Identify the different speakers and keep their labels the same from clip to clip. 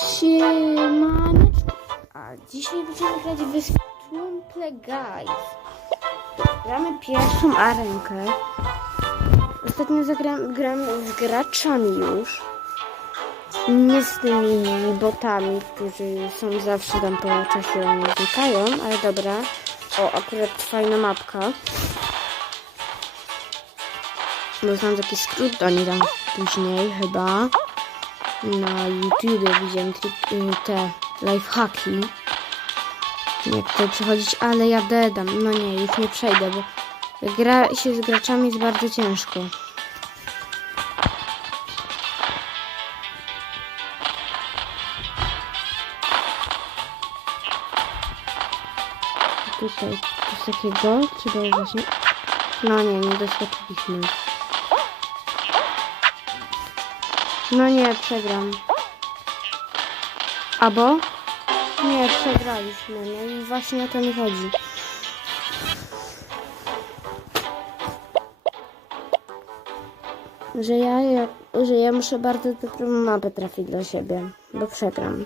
Speaker 1: Siemaneczko. A dzisiaj będziemy grać w Stumple Guys. Gramy pierwszą arenkę. Ostatnio zagram, gram z graczami już. Nie z tymi botami, którzy są zawsze tam po czasie znikają, ale dobra. O, akurat fajna mapka. Bo znam taki skrót, oni tam później chyba na YouTubie widziałem y, te lifehacki. Jak to przechodzić, ale ja dedam. No nie, już nie przejdę, bo gra się z graczami jest bardzo ciężko. Tutaj coś takiego, czy było właśnie... No nie, nie doskoczyliśmy. No nie, przegram. Albo? Nie, przegraliśmy. No i właśnie o to mi chodzi. Że ja, ja, że ja muszę bardzo dobrą mapę trafić dla siebie, bo przegram.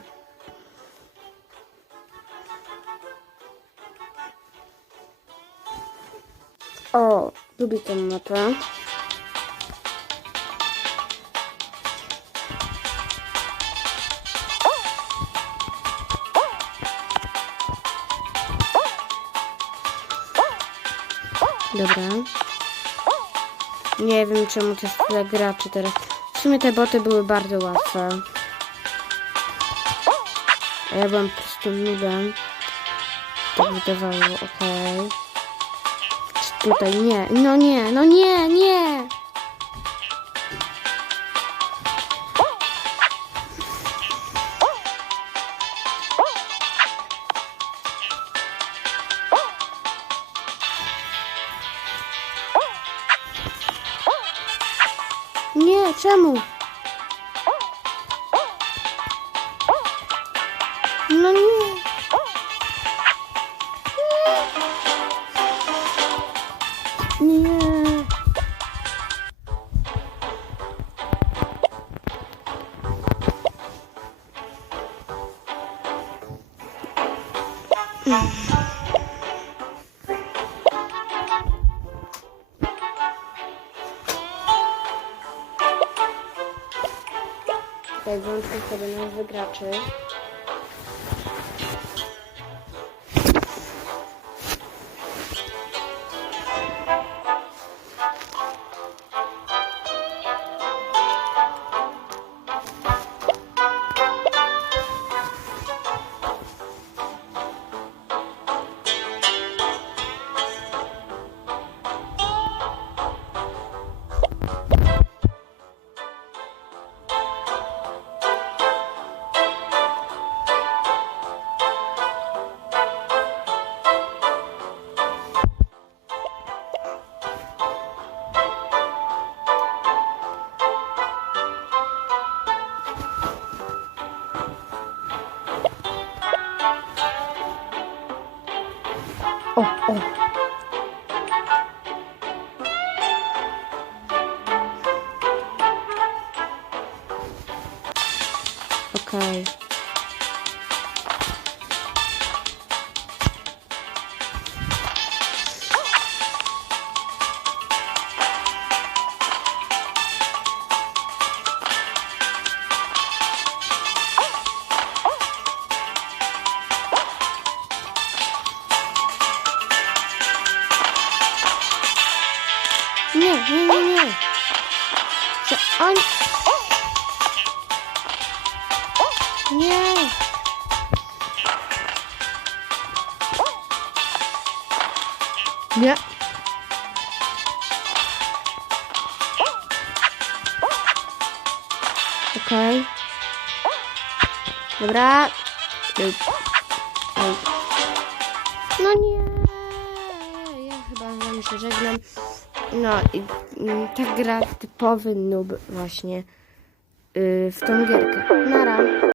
Speaker 1: O, lubię tę mapę. Dobra. Nie wiem czemu to jest tyle graczy teraz. W sumie te boty były bardzo łatwe. A ja byłem po prostu nudem. Tak wydawało, okej. Czy Tutaj nie, no nie, no nie, nie! Czemu? No nie. Nie. Tutaj włączmy sobie nazwy graczy. O, o. Okej. Nie. Że on... Nie. Nie. Okej. Dobra. Ej. Ej. No nie. Ja chyba z wami się żegnam. No i mm, ta gra typowy noob właśnie yy, w tą gierkę. Nara.